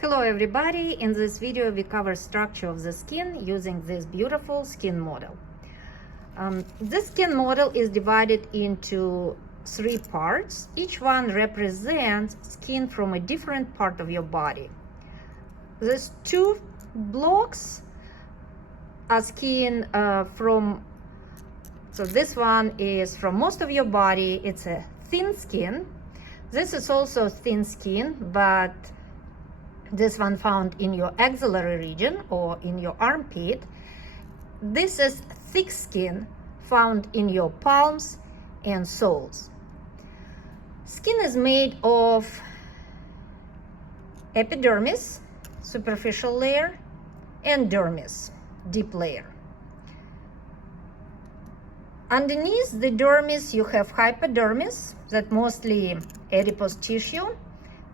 Hello everybody, in this video we cover structure of the skin using this beautiful skin model. This skin model is divided into 3 parts. Each one represents skin from a different part of your body. These 2 blocks are skin so this one is from most of your body. It's a thin skin. This is also thin skin, but this one found in your axillary region or in your armpit. This is thick skin found in your palms and soles. Skin is made of epidermis, superficial layer, and dermis, deep layer. Underneath the dermis you have hypodermis, that mostly adipose tissue.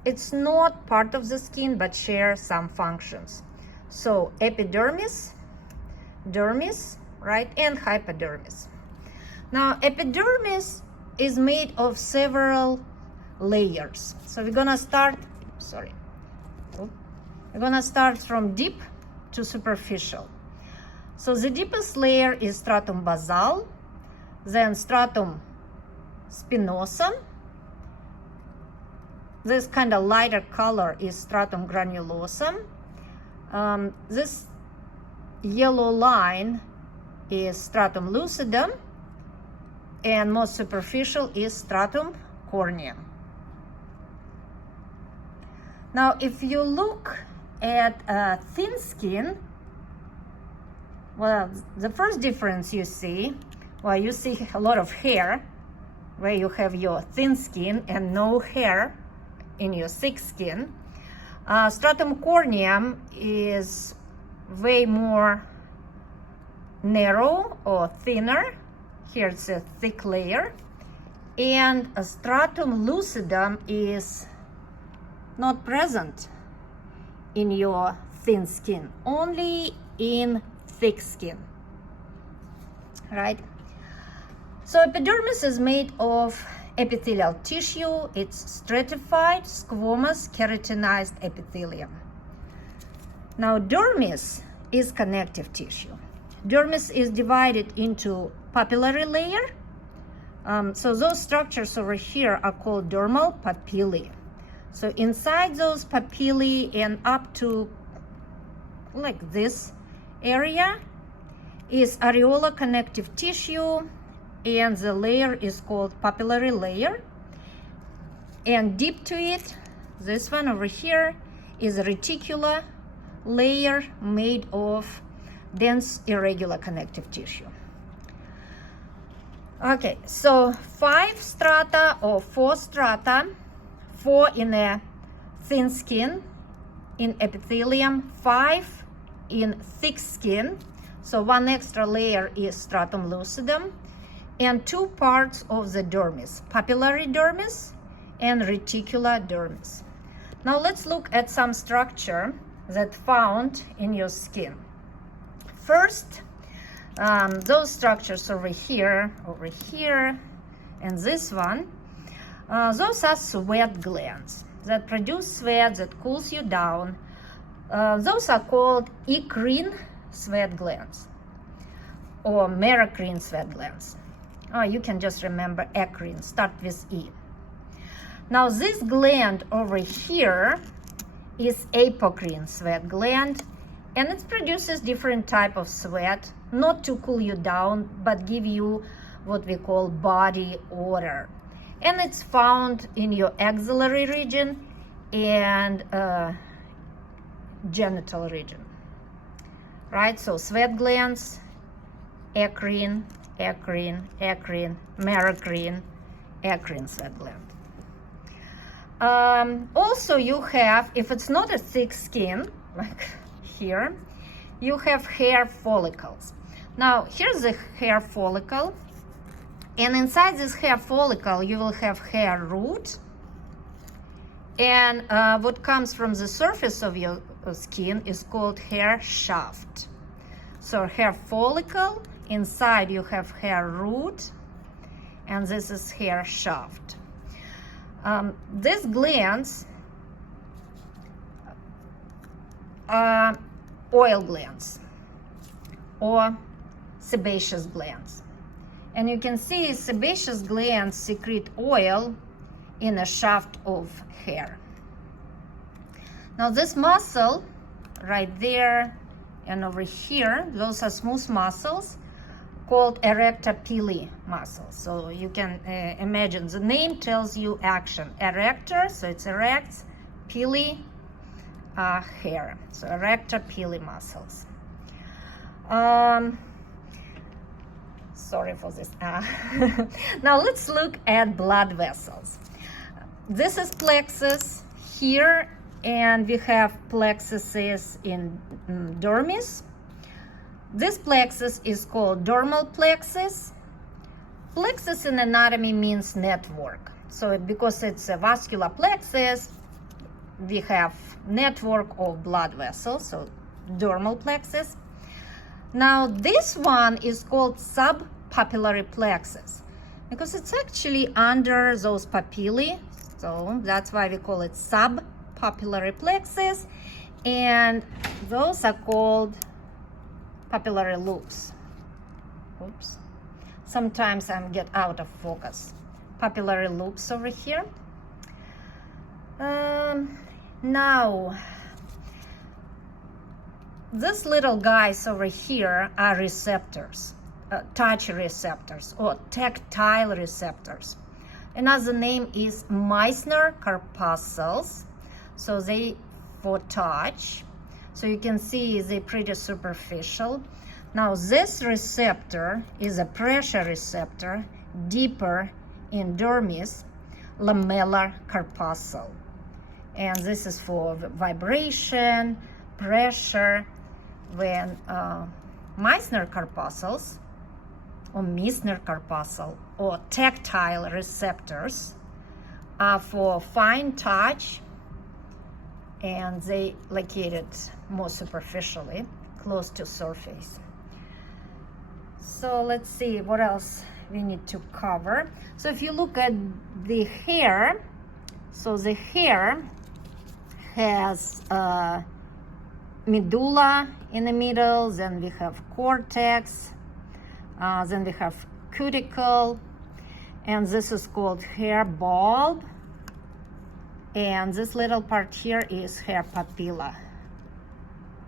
It's not part of the skin but shares some functions. So epidermis, dermis, right, and hypodermis. Now epidermis is made of several layers. So we're gonna start, we're gonna start from deep to superficial. So the deepest layer is stratum basal, then stratum spinosum. This kind of lighter color is stratum granulosum. This yellow line is stratum lucidum, and most superficial is stratum corneum. Now, if you look at thin skin, well, the first difference you see, you see a lot of hair, where you have your thin skin and no hair in your thick skin. Stratum corneum is way more narrow or thinner. Here it's a thick layer. And a stratum lucidum is not present in your thin skin, only in thick skin, right? So epidermis is made of epithelial tissue. It's stratified, squamous, keratinized epithelium. Now dermis is connective tissue. Dermis is divided into papillary layer. So those structures over here are called dermal papillae. So inside those papillae and up to like this area is areolar connective tissue, and the layer is called papillary layer. And deep to it, this one over here, is a reticular layer made of dense irregular connective tissue. Okay, so 5 strata or 4 strata, 4 in a thin skin, in epithelium, 5 in thick skin. So 1 extra layer is stratum lucidum, and 2 parts of the dermis, papillary dermis and reticular dermis. Now let's look at some structure that found in your skin. First, those structures over here, and this one, those are sweat glands that produce sweat that cools you down. Those are called eccrine sweat glands or merocrine sweat glands. You can just remember eccrine, start with E. Now this gland over here is apocrine sweat gland, and it produces different type of sweat, not to cool you down, but give you what we call body odor. And it's found in your axillary region and genital region, right? So sweat glands, eccrine, eccrine, eccrine, merocrine, eccrine sweat gland. Also you have, if it's not a thick skin, like here, you have hair follicles. Now here's the hair follicle, and inside this hair follicle you will have hair root, and what comes from the surface of your skin is called hair shaft. So hair follicle, inside you have hair root, and this is hair shaft. These glands are oil glands or sebaceous glands. And you can see sebaceous glands secrete oil in a shaft of hair. Now this muscle right there and over here, those are smooth muscles called erector pili muscles. So you can imagine the name tells you action. Erector, so it's erects, pili, hair. So erector pili muscles. Sorry for this. Now let's look at blood vessels. This is plexus here, and we have plexuses in dermis. This plexus is called dermal plexus. Plexus in anatomy means network. So because it's a vascular plexus, we have network of blood vessels, so dermal plexus. Now this one is called subpapillary plexus because it's actually under those papillae, so that's why we call it subpapillary plexus, and those are called papillary loops. Oops. Sometimes I get out of focus. Papillary loops over here. Now, these little guys over here are receptors, touch receptors or tactile receptors. Another name is Meissner corpuscles. So they for touch. So you can see they're pretty superficial. Now this receptor is a pressure receptor deeper in dermis, lamellar corpuscle. And this is for vibration, pressure. When Meissner corpuscles or Meissner corpuscle or tactile receptors are for fine touch, and they located more superficially, close to surface. So let's see what else we need to cover. So if you look at the hair, so the hair has medulla in the middle, then we have cortex, then we have cuticle, and this is called hair bulb. And this little part here is hair papilla.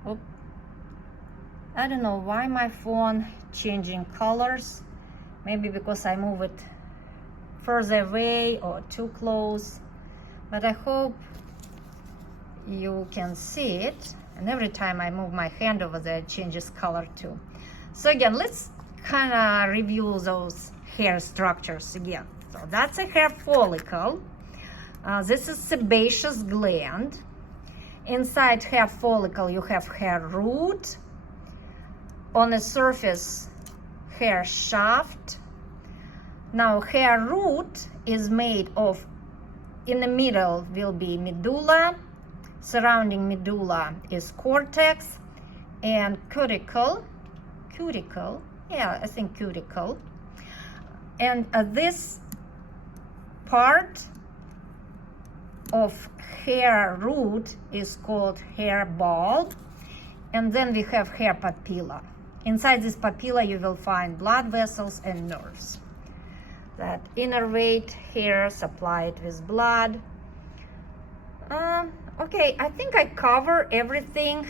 Oh, I don't know why my phone changing colors. Maybe because I move it further away or too close. But I hope you can see it. And every time I move my hand over there, it changes color too. So again, let's kind of review those hair structures again. So that's a hair follicle. This is sebaceous gland. Inside hair follicle, you have hair root. On the surface, hair shaft. Now, hair root is made of, in the middle will be medulla. Surrounding medulla is cortex and cuticle. Cuticle, yeah, I think cuticle. And this part of hair root is called hair bulb, and then we have hair papilla. Inside this papilla you will find blood vessels and nerves that innervate hair, supply it with blood. Okay, I think I cover everything.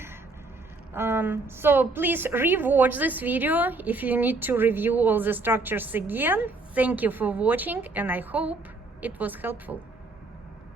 So please rewatch this video if you need to review all the structures again. Thank you for watching, and I hope it was helpful.